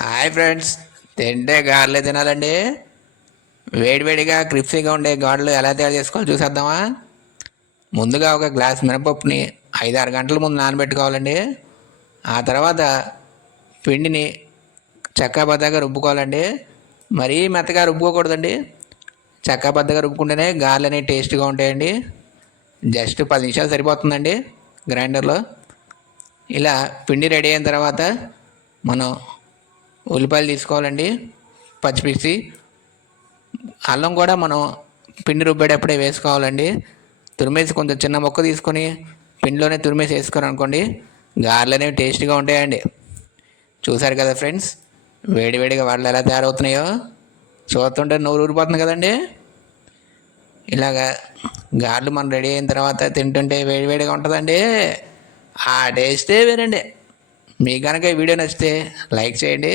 Hi friends. తింటే గారెలే తినాలండి. వేడివేడిగా క్రిప్సీగా ఉండే గారెలు ఎలా తయారు చేసుకోవాలో చూసేద్దామా. ముందుగా ఒక గ్లాస్ మినపప్పుని 5-6 గంటల ముందు నానబెట్టుకోవాలండి. ఆ తర్వాత పిండిని చెక్కాబద్దగా రుబ్బుకోవాలండి. మరీ మెత్తగా రుబ్బుకోకూడదండి. చెక్కాబద్దగా రుబ్బుకుంటేనే గారెలు అనేవి టేస్ట్గా ఉంటాయండి. జస్ట్ 10 నిమిషాలు సరిపోతుందండి గ్రైండర్లో. ఇలా పిండి రెడీ అయిన తర్వాత మనం ఉల్లిపాయలు తీసుకోవాలండి, పచ్చిమిర్చి, అల్లం కూడా మనం పిండి రుబ్బేటప్పుడే వేసుకోవాలండి. తురిమేసి కొంచెం చిన్న ముక్క తీసుకొని పిండిలోనే తురిమేసి వేసుకొని అనుకోండి, గారెలు అనేవి టేస్ట్గా ఉంటాయండి. చూసారు కదా ఫ్రెండ్స్, వేడివేడిగా వాటిలో ఎలా తయారవుతున్నాయో చూస్తుంటే నోరు ఊరిపోతుంది కదండి. ఇలాగా గారెలు మనం రెడీ అయిన తర్వాత తింటుంటే వేడివేడిగా ఉంటుందండి. ఆ టేస్టే వేరండి. మీకు కనుక ఈ వీడియో నచ్చితే లైక్ చేయండి,